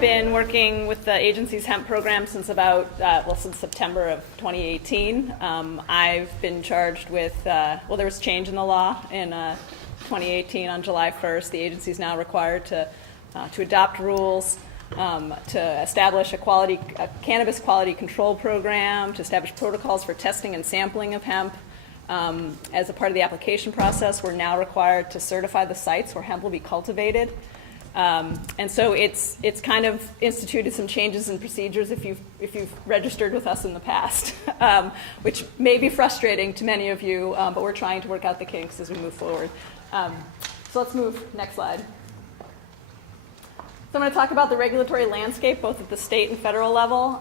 been working with the agency's hemp program since since September of 2018. I've been charged with, there was a change in the law in 2018 on July 1st. The agency is now required to adopt rules, to establish a cannabis quality control program, to establish protocols for testing and sampling of hemp. As a part of the application process, we're now required to certify the sites where hemp will be cultivated. And so it's kind of instituted some changes in procedures if you've registered with us in the past, which may be frustrating to many of you, but we're trying to work out the kinks as we move forward. So let's move, next slide. So I'm going to talk about the regulatory landscape, both at the state and federal level.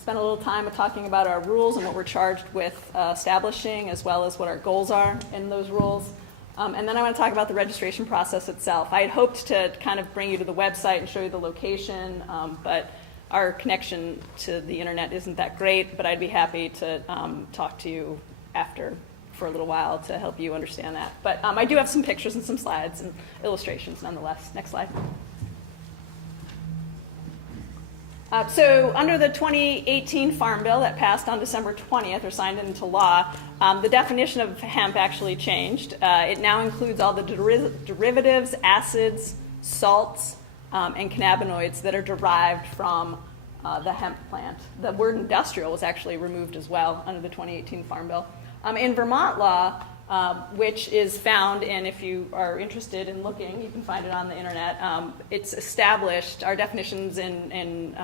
Spend a little time talking about our rules and what we're charged with establishing, as well as what our goals are in those rules. And then I want to talk about the registration process itself. I had hoped to kind of bring you to the website and show you the location, but our connection to the internet isn't that great, but I'd be happy to talk to you after for a little while to help you understand that. But I do have some pictures and some slides and illustrations nonetheless. Next slide. So under the 2018 Farm Bill that passed on December 20th or signed into law, the definition of hemp actually changed. It now includes all the derivatives, acids, salts, and cannabinoids that are derived from the hemp plant. The word industrial was actually removed as well under the 2018 Farm Bill. In Vermont law, which is found in, if you are interested in looking, you can find it on the internet. It's established, our definitions and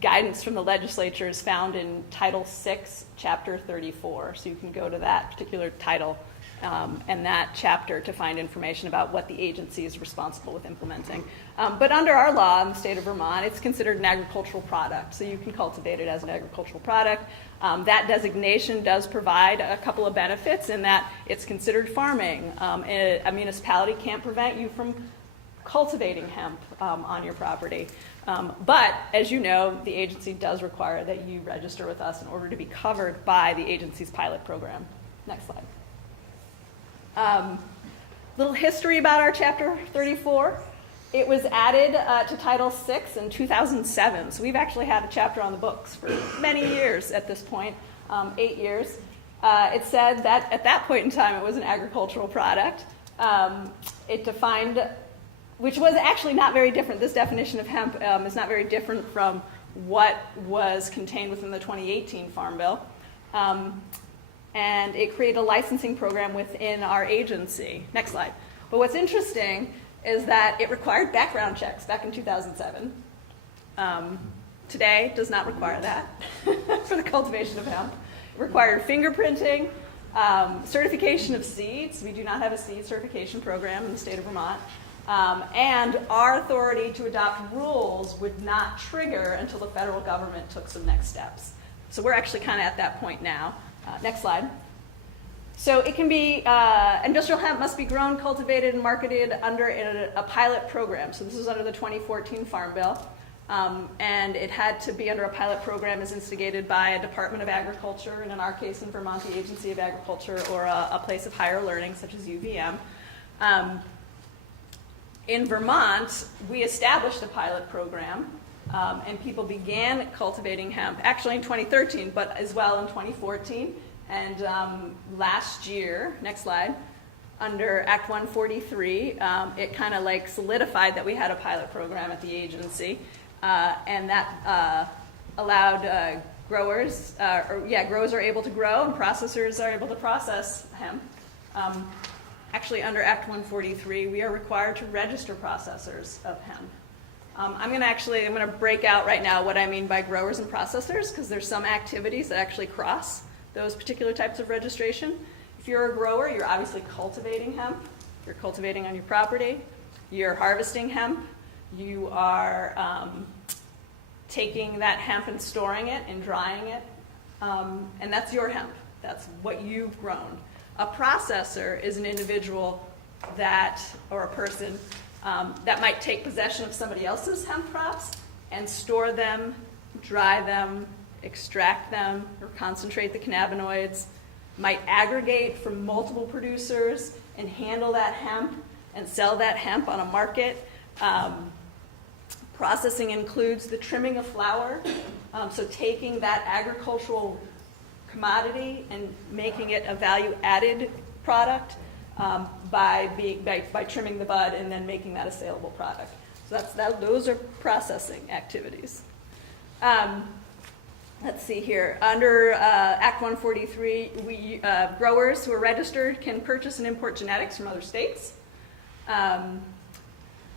guidance from the legislature is found in Title 6, Chapter 34. So you can go to that particular title and that chapter to find information about what the agency is responsible with implementing. But under our law in the state of Vermont, it's considered an agricultural product. So you can cultivate it as an agricultural product. That designation does provide a couple of benefits in that it's considered farming. A municipality can't prevent you from cultivating hemp on your property. But as you know, the agency does require that you register with us in order to be covered by the agency's pilot program. Next slide. Little history about our Chapter 34. It was added to Title 6 in 2007, so we've actually had a chapter on the books for many years at this point, 8 years. It said that at that point in time it was an agricultural product. It defined, which was actually not very different. This definition of hemp is not very different from what was contained within the 2018 Farm Bill. And it created a licensing program within our agency. Next slide. But what's interesting is that it required background checks back in 2007. Today does not require that for the cultivation of hemp. It required fingerprinting, certification of seeds. We do not have a seed certification program in the state of Vermont. And our authority to adopt rules would not trigger until the federal government took some next steps. So we're actually kind of at that point now. Next slide. So it can be, industrial hemp must be grown, cultivated, and marketed under a pilot program. So this is under the 2014 Farm Bill. And it had to be under a pilot program as instigated by a Department of Agriculture, and in our case in Vermont, the Agency of Agriculture, or a place of higher learning, such as UVM. In Vermont, we established a pilot program, and people began cultivating hemp, actually in 2013, but as well in 2014. And last year, next slide, under Act 143, it kind of like solidified that we had a pilot program at the agency, and that allowed growers are able to grow and processors are able to process hemp. Actually, under Act 143, we are required to register processors of hemp. I'm going to break out right now what I mean by growers and processors, because there's some activities that actually cross those particular types of registration. If you're a grower, you're obviously cultivating hemp. You're cultivating on your property. You're harvesting hemp. You are taking that hemp and storing it and drying it. And that's your hemp. That's what you've grown. A processor is an individual or a person that might take possession of somebody else's hemp crops and store them, dry them, extract them, or concentrate the cannabinoids, might aggregate from multiple producers and handle that hemp and sell that hemp on a market. Processing includes the trimming of flower, so taking that agricultural commodity and making it a value-added product by trimming the bud and then making that a saleable product. So those are processing activities. Let's see here. Under Act 143, growers who are registered can purchase and import genetics from other states.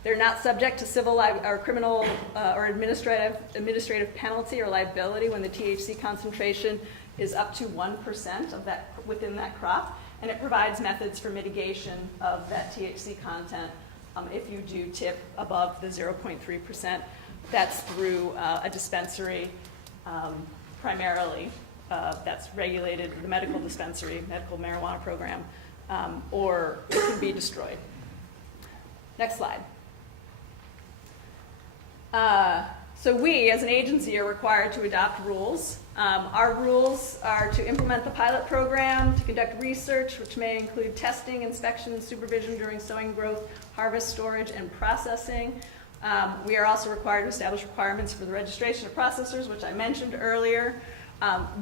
They're not subject to civil or criminal or administrative penalty or liability when the THC concentration is up to 1% of that within that crop, and it provides methods for mitigation of that THC content if you do tip above the 0.3%. That's through a dispensary primarily that's regulated, the medical dispensary, medical marijuana program, or it can be destroyed. Next slide. So we, as an agency, are required to adopt rules. Our rules are to implement the pilot program, to conduct research, which may include testing, inspection, and supervision during sowing, growth, harvest, storage, and processing. We are also required to establish requirements for the registration of processors, which I mentioned earlier.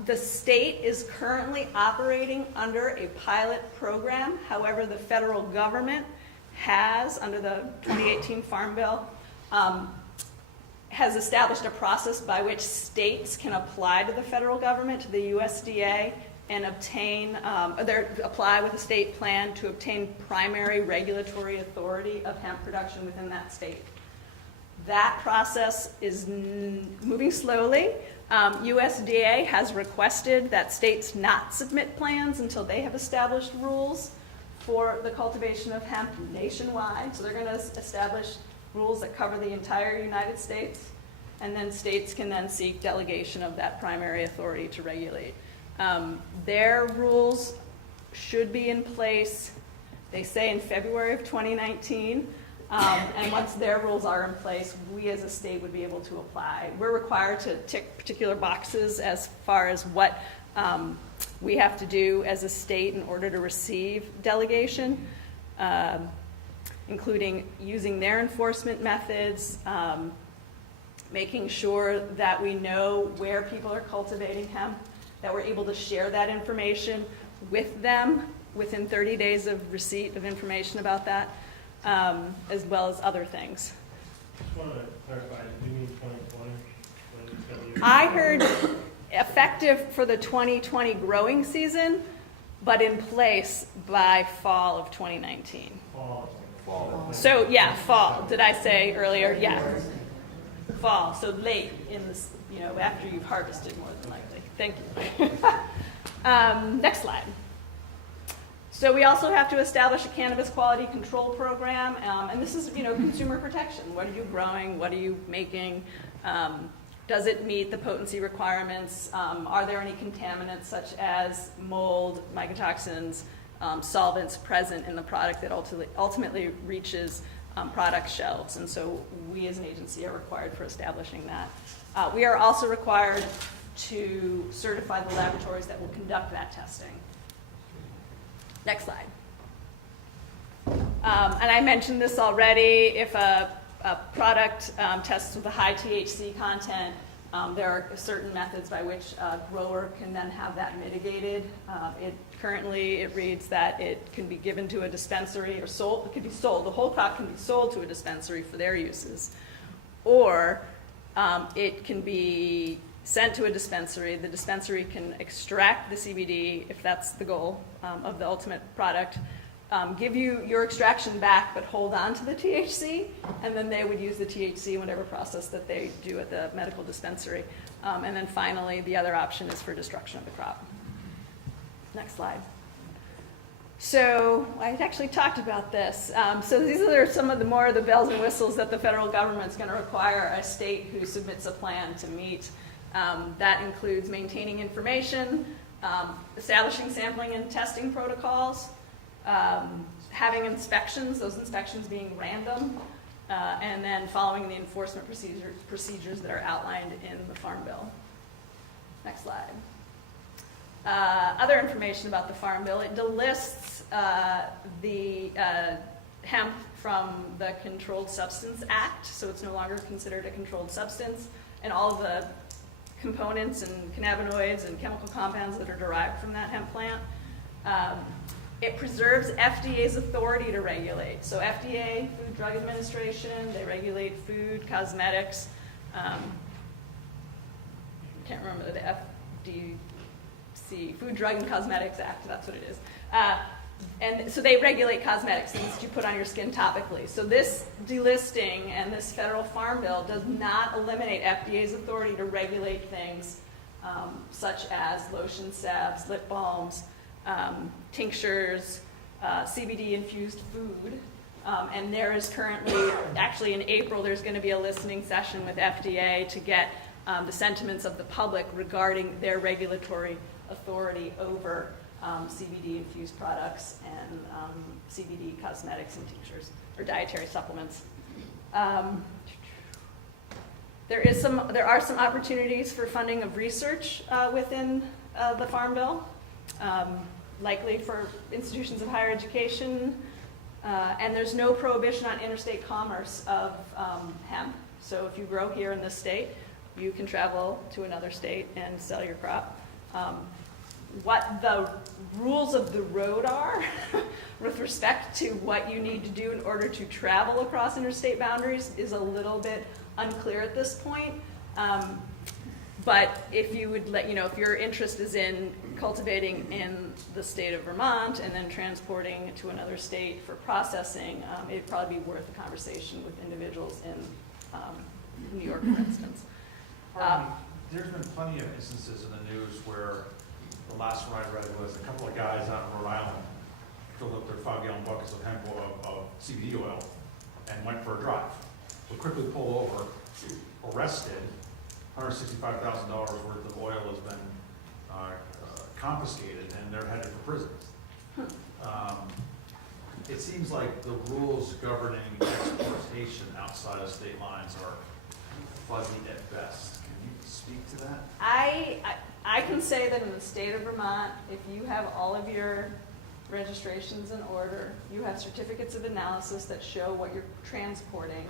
The state is currently operating under a pilot program. However, the federal government has, under the 2018 Farm Bill, has established a process by which states can apply to the federal government, to the USDA, and apply with a state plan to obtain primary regulatory authority of hemp production within that state. That process is moving slowly. USDA has requested that states not submit plans until they have established rules for the cultivation of hemp nationwide. So they're going to establish rules that cover the entire United States, and then states can then seek delegation of that primary authority to regulate. Their rules should be in place, they say, in February of 2019, and once their rules are in place, we as a state would be able to apply. We're required to tick particular boxes as far as what we have to do as a state in order to receive delegation, including using their enforcement methods, making sure that we know where people are cultivating hemp, that we're able to share that information with them within 30 days of receipt of information about that, as well as other things. Just want to clarify, do you mean 2020? I heard effective for the 2020 growing season, but in place by fall of 2019. Fall. So yeah, fall. Did I say earlier? Yeah, fall. So late in this, after you've harvested, more than likely. Thank you. Next slide. So we also have to establish a cannabis quality control program, and this is, consumer protection. What are you growing? What are you making? Does it meet the potency requirements? Are there any contaminants such as mold, mycotoxins, solvents present in the product that ultimately reaches product shelves? And so we as an agency are required for establishing that. We are also required to certify the laboratories that will conduct that testing. Next slide. And I mentioned this already. If a product tests with a high THC content, there are certain methods by which a grower can then have that mitigated. Currently, it reads that it can be given to a dispensary or sold. It can be sold. The whole crop can be sold to a dispensary for their uses. Or it can be sent to a dispensary. The dispensary can extract the CBD, if that's the goal of the ultimate product, give you your extraction back, but hold on to the THC, and then they would use the THC in whatever process that they do at the medical dispensary. And then finally, the other option is for destruction of the crop. Next slide. So I actually talked about this. So these are some of the more of the bells and whistles that the federal government's going to require a state who submits a plan to meet. That includes maintaining information, establishing sampling and testing protocols, having inspections, those inspections being random, and then following the enforcement procedures that are outlined in the Farm Bill. Next slide. Other information about the Farm Bill, it lists the hemp from the Controlled Substance Act, so it's no longer considered a controlled substance, and all of the components and cannabinoids and chemical compounds that are derived from that hemp plant. It preserves FDA's authority to regulate. So FDA, Food Drug Administration, they regulate food, cosmetics. I can't remember the FDC, Food Drug and Cosmetics Act, that's what it is. And so they regulate cosmetics, things that you put on your skin topically. So this delisting and this federal farm bill does not eliminate FDA's authority to regulate things such as lotion, salves, lip balms, tinctures, CBD-infused food. And there is currently, actually in April, there's going to be a listening session with FDA to get the sentiments of the public regarding their regulatory authority over CBD-infused products and CBD cosmetics and tinctures, or dietary supplements. There are some opportunities for funding of research within the Farm Bill, likely for institutions of higher education, and there's no prohibition on interstate commerce of hemp. So if you grow here in this state, you can travel to another state and sell your crop. What the rules of the road are with respect to what you need to do in order to travel across interstate boundaries is a little bit unclear at this point. But if you would if your interest is in cultivating in the state of Vermont and then transporting to another state for processing, it'd probably be worth a conversation with individuals in New York, for instance. There's been plenty of instances in the news where the last one I read was a couple of guys out in Rhode Island filled up their 5-gallon buckets of hemp oil, of CBD oil, and went for a drive. Were quickly pulled over, arrested. $165,000 worth of oil has been confiscated, and they're headed for prison. It seems like the rules governing exportation outside of state lines are fuzzy at best. Can you speak to that? I can say that in the state of Vermont, if you have all of your registrations in order, you have certificates of analysis that show what you're transporting,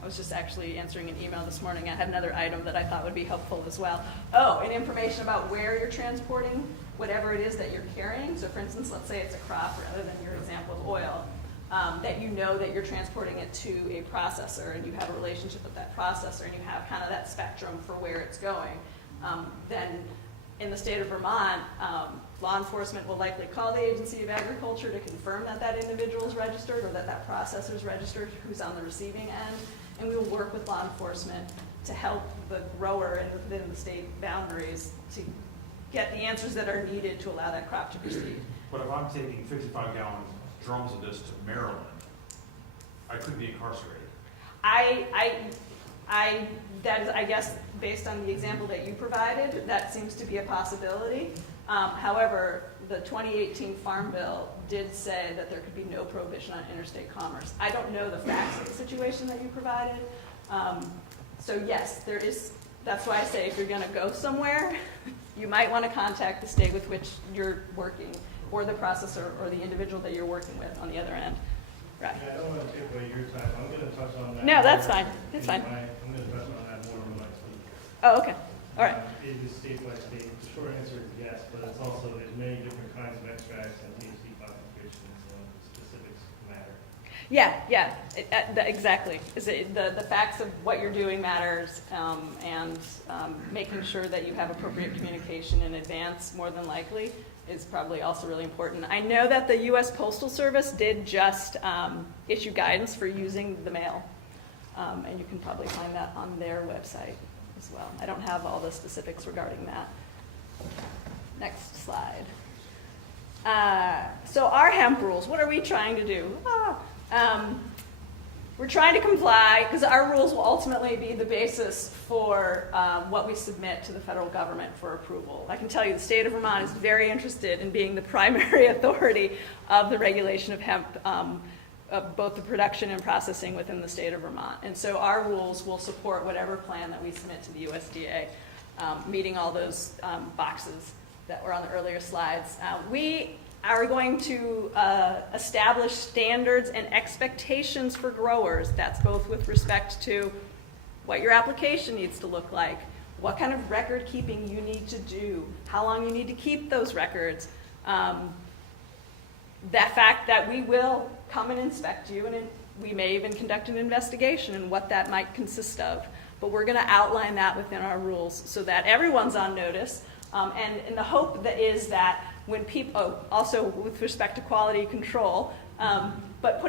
I was just actually answering an email this morning. I had another item that I thought would be helpful as well. Oh, and information about where you're transporting whatever it is that you're carrying. So for instance, let's say it's a crop rather than your example of oil, that you know that you're transporting it to a processor and you have a relationship with that processor and you have kind of that spectrum for where it's going. Then in the state of Vermont, law enforcement will likely call the Agency of Agriculture to confirm that that individual is registered or that that processor is registered who's on the receiving end. And we will work with law enforcement to help the grower within the state boundaries to get the answers that are needed to allow that crop to proceed. But if I'm taking 55-gallon drums of this to Maryland, I could be incarcerated. That is, I guess, based on the example that you provided, that seems to be a possibility. However, the 2018 Farm Bill did say that there could be no prohibition on interstate commerce. I don't know the facts of the situation that you provided. So yes, there is. That's why I say if you're going to go somewhere, you might want to contact the state with which you're working, or the processor, or the individual that you're working with on the other end. Right. Yeah, I don't want to take away your time. I'm going to touch on that. No, that's more. fine. It's fine. I'm going to touch on that more when I speak. Oh, okay. All right. It is state by state. The short answer is yes, but it's also there's many different kinds of extracts and THC concentrations and specifics matter. Yeah. Exactly. The facts of what you're doing matters, and making sure that you have appropriate communication in advance, more than likely, is probably also really important. I know that the U.S. Postal Service did just issue guidance for using the mail, and you can probably find that on their website as well. I don't have all the specifics regarding that. Next slide. So our hemp rules, what are we trying to do? We're trying to comply, because our rules will ultimately be the basis for what we submit to the federal government for approval. I can tell you the state of Vermont is very interested in being the primary authority of the regulation of hemp, of both the production and processing within the state of Vermont. And so our rules will support whatever plan that we submit to the USDA, meeting all those boxes that were on the earlier slides. We are going to establish standards and expectations for growers. That's both with respect to what your application needs to look like, what kind of record keeping you need to do, how long you need to keep those records, that fact that we will come and inspect you, and we may even conduct an investigation and what that might consist of. But we're going to outline that within our rules so that everyone's on notice. And the hope that is that when people, also with respect to quality control, but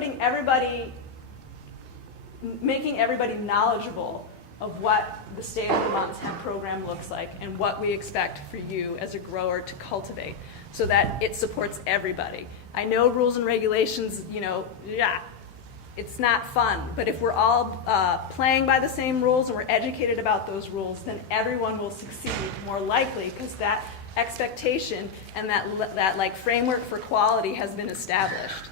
making everybody knowledgeable of what the state of Vermont's hemp program looks like and what we expect for you as a grower to cultivate so that it supports everybody. I know rules and regulations, it's not fun, but if we're all playing by the same rules and we're educated about those rules, then everyone will succeed more likely because that expectation and that like framework for quality has been established,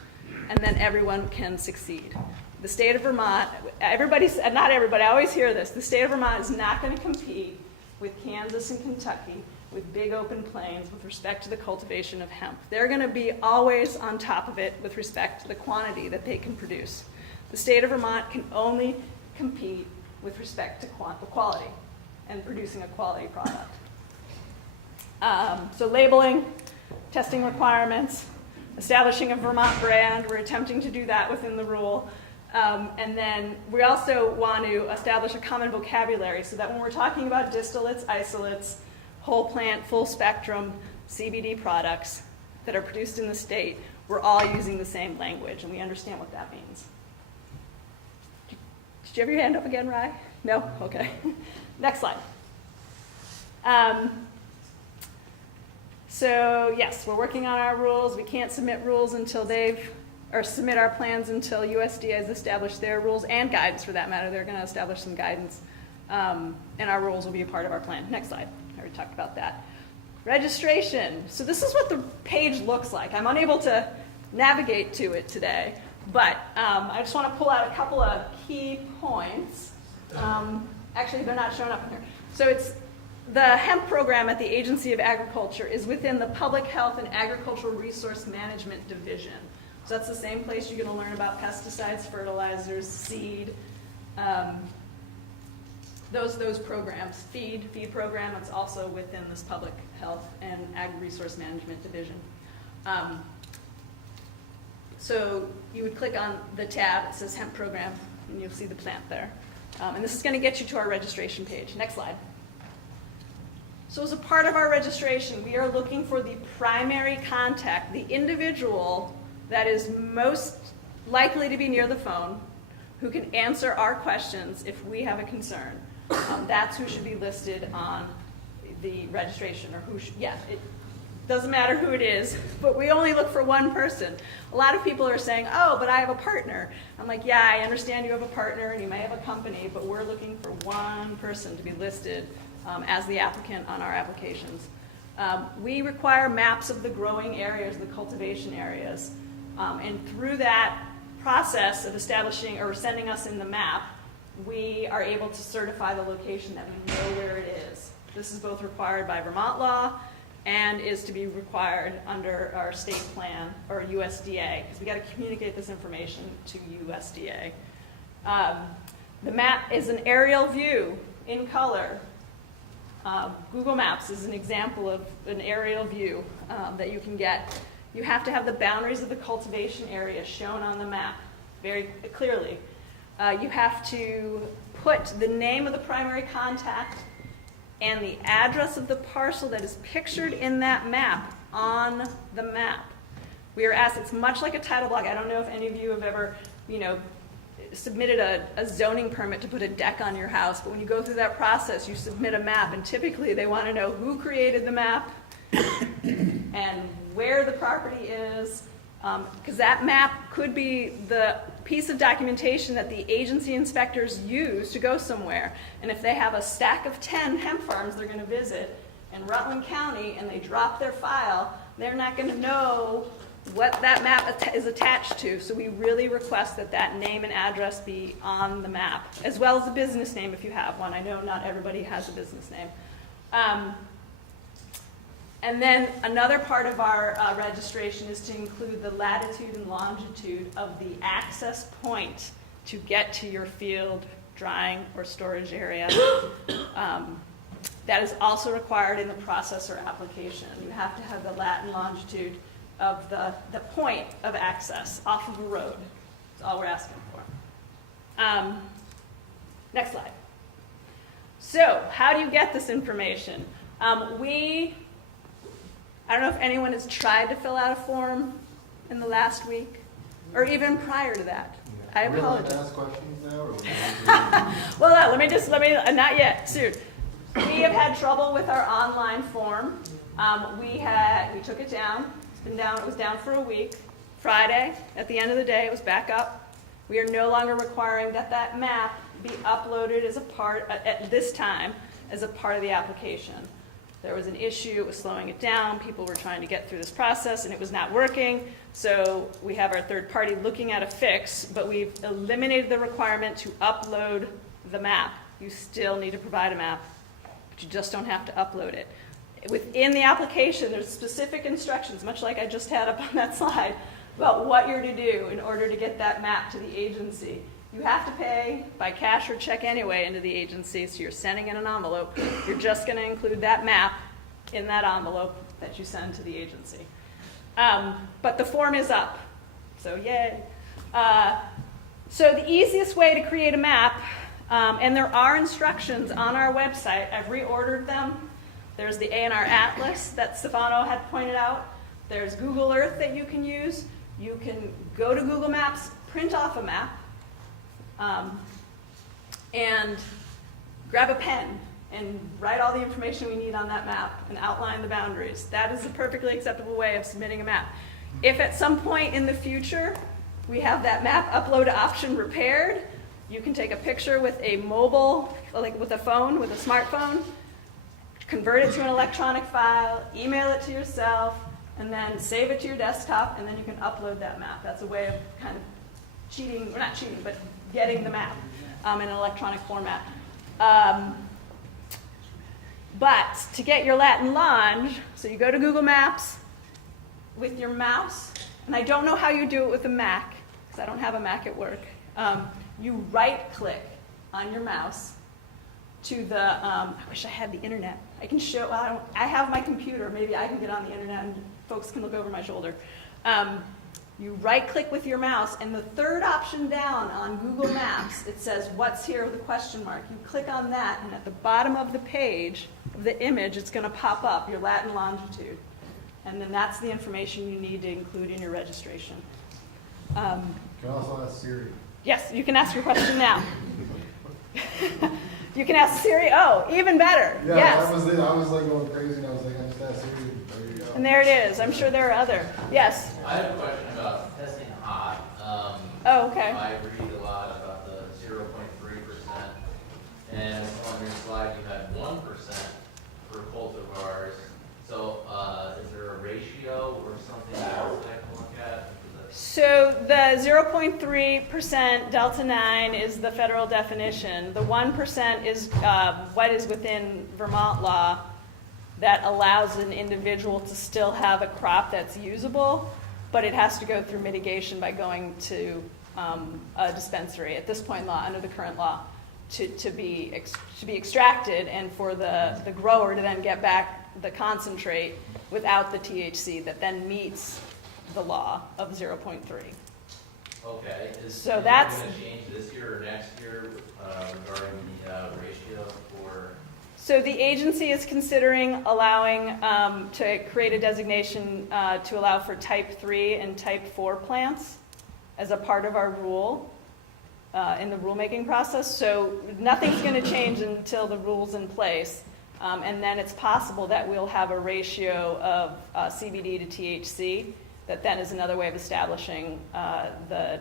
and then everyone can succeed. The state of Vermont, not everybody, I always hear this, the state of Vermont is not going to compete with Kansas and Kentucky with big open plains with respect to the cultivation of hemp. They're going to be always on top of it with respect to the quantity that they can produce. The state of Vermont can only compete with respect to quality and producing a quality product. So labeling, testing requirements, establishing a Vermont brand, we're attempting to do that within the rule. And then we also want to establish a common vocabulary so that when we're talking about distillates, isolates, whole plant, full spectrum CBD products that are produced in the state, we're all using the same language and we understand what that means. Did you have your hand up again, Rye? No? Okay. Next slide. So yes, we're working on our rules. We can't submit rules until submit our plans until USDA has established their rules and guidance for that matter. They're going to establish some guidance, and our rules will be a part of our plan. Next slide. I already talked about that. Registration. So this is what the page looks like. I'm unable to navigate to it today, but I just want to pull out a couple of key points. Actually, they're not showing up in here. So it's the hemp program at the Agency of Agriculture is within the Public Health and Agricultural Resource Management Division. So that's the same place you're going to learn about pesticides, fertilizers, seed, those programs. Feed program, it's also within this Public Health and Ag Resource Management Division. So you would click on the tab that says Hemp Program, and you'll see the plant there. And this is going to get you to our registration page. Next slide. So as a part of our registration, we are looking for the primary contact, the individual that is most likely to be near the phone, who can answer our questions if we have a concern. That's who should be listed on the registration, or who should, it doesn't matter who it is, but we only look for one person. A lot of people are saying, oh, but I have a partner. I'm like, yeah, I understand you have a partner and you may have a company, but we're looking for one person to be listed as the applicant on our applications. We require maps of the growing areas, the cultivation areas. And through that process of establishing or sending us in the map, we are able to certify the location that we know where it is. This is both required by Vermont law and is to be required under our state plan or USDA, because we got to communicate this information to USDA. The map is an aerial view in color. Google Maps is an example of an aerial view that you can get. You have to have the boundaries of the cultivation area shown on the map very clearly. You have to put the name of the primary contact and the address of the parcel that is pictured in that map on the map. We are asked, it's much like a title block. I don't know if any of you have ever, submitted a zoning permit to put a deck on your house, but when you go through that process, you submit a map, and typically they want to know who created the map and where the property is, because that map could be the piece of documentation that the agency inspectors use to go somewhere. And if they have a stack of 10 hemp farms they're going to visit in Rutland County and they drop their file, they're not going to know what that map is attached to. So we really request that that name and address be on the map, as well as the business name if you have one. I know not everybody has a business name. And then another part of our registration is to include the latitude and longitude of the access point to get to your field, drying, or storage area. That is also required in the processor application. You have to have the lat and longitude of the point of access off of a road. That's all we're asking for. Next slide. So, how do you get this information? I don't know if anyone has tried to fill out a form in the last week, or even prior to that. I apologize. Ask questions now, or Well, not yet, soon. We have had trouble with our online form. We took it down. It was down for a week. Friday, at the end of the day, it was back up. We are no longer requiring that map be uploaded as a part, at this time, as a part of the application. There was an issue, it was slowing it down, people were trying to get through this process and it was not working, so we have our third party looking at a fix, but we've eliminated the requirement to upload the map. You still need to provide a map, but you just don't have to upload it. Within the application, there's specific instructions, much like I just had up on that slide, about what you're to do in order to get that map to the agency. You have to pay by cash or check anyway into the agency, so you're sending in an envelope. You're just going to include that map in that envelope that you send to the agency. But the form is up, so yay. So the easiest way to create a map, and there are instructions on our website. I've reordered them. There's the A&R Atlas that Stefano had pointed out. There's Google Earth that you can use. You can go to Google Maps, print off a map, and grab a pen and write all the information we need on that map and outline the boundaries. That is a perfectly acceptable way of submitting a map. If at some point in the future we have that map upload option repaired, you can take a picture with a mobile, like with a phone, with a smartphone, convert it to an electronic file, email it to yourself, and then save it to your desktop, and then you can upload that map. That's a way of kind of cheating, or not cheating, but getting the map in an electronic format. But to get your lat and long, so you go to Google Maps with your mouse, and I don't know how you do it with a Mac, because I don't have a Mac at work. You right-click on your mouse to the, I wish I had the internet. I can show, I have my computer, maybe I can get on the internet and folks can look over my shoulder. You right-click with your mouse, and the third option down on Google Maps, it says, what's here with a question mark. You click on that, and at the bottom of the page, of the image, it's going to pop up, your lat and longitude. And then that's the information you need to include in your registration. can I also ask Siri? Yes, you can ask your question now. You can ask Siri, even better, Yeah, yes. I was like going crazy, and I was like, I just asked Siri. There you go. And there it is. I'm sure there are other. Yes. I have a question about testing hot. Okay. I read a lot about the 0.3%, and on your slide you had 1% for cultivars. So is there a ratio or something else I can look at? So the 0.3% Delta 9 is the federal definition. The 1% is what is within Vermont law that allows an individual to still have a crop that's usable, but it has to go through mitigation by going to a dispensary at this point in law, under the current law, to be extracted, and for the grower to then get back the concentrate without the THC that then meets the law of 0.3. Okay. So is that's- it going to change this year or next year regarding the ratio for? So the agency is considering allowing to create a designation to allow for type 3 and type 4 plants as a part of our rule in the rulemaking process. So nothing's going to change until the rule's in place. And then it's possible that we'll have a ratio of CBD to THC that then is another way of establishing the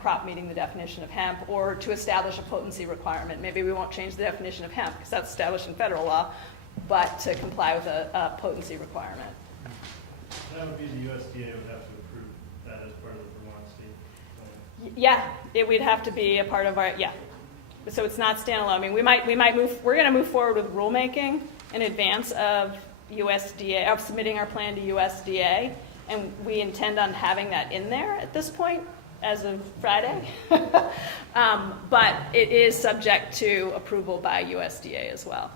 crop meeting the definition of hemp, or to establish a potency requirement. Maybe we won't change the definition of hemp because that's established in federal law, but to comply with a potency requirement. That would be the USDA would have to approve that as part of the Vermont state. Yeah, it would have to be a part of our, yeah. So it's not standalone. I mean, we're going to move forward with rulemaking in advance of USDA, of submitting our plan to USDA, and we intend on having that in there at this point as of Friday. But it is subject to approval by USDA as well.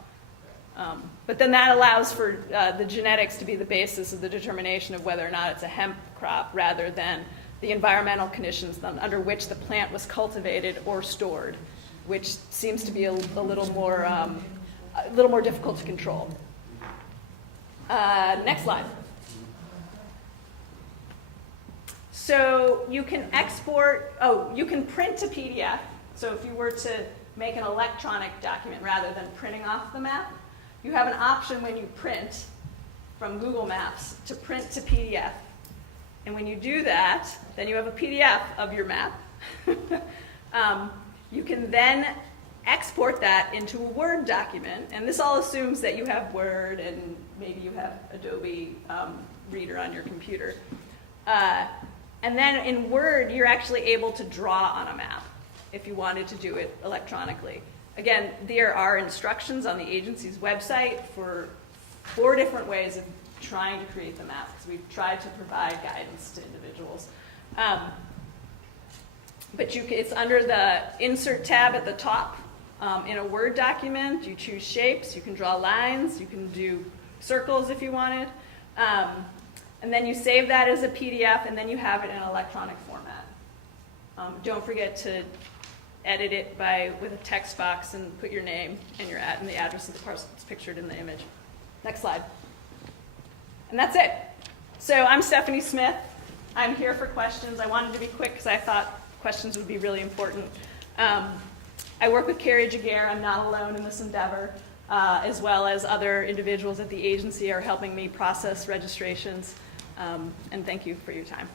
But then that allows for the genetics to be the basis of the determination of whether or not it's a hemp crop rather than the environmental conditions under which the plant was cultivated or stored, which seems to be a little more difficult to control. Next slide. So you can you can print a PDF. So if you were to make an electronic document rather than printing off the map, you have an option when you print from Google Maps to print to PDF. And when you do that, then you have a PDF of your map. You can then export that into a Word document. And this all assumes that you have Word and maybe you have Adobe Reader on your computer. And then in Word, you're actually able to draw on a map if you wanted to do it electronically. Again, there are instructions on the agency's website for 4 different ways of trying to create the map, because we've tried to provide guidance to individuals. But it's under the Insert tab at the top. In a Word document, you choose shapes, you can draw lines, you can do circles if you wanted. And then you save that as a PDF, and then you have it in electronic format. Don't forget to edit it with a text box and put your name and and the address of the parcel that's pictured in the image. Next slide. And that's it. So I'm Stephanie Smith. I'm here for questions. I wanted to be quick because I thought questions would be really important. I work with Carrie Jaguar. I'm not alone in this endeavor, as well as other individuals at the agency are helping me process registrations. And thank you for your time.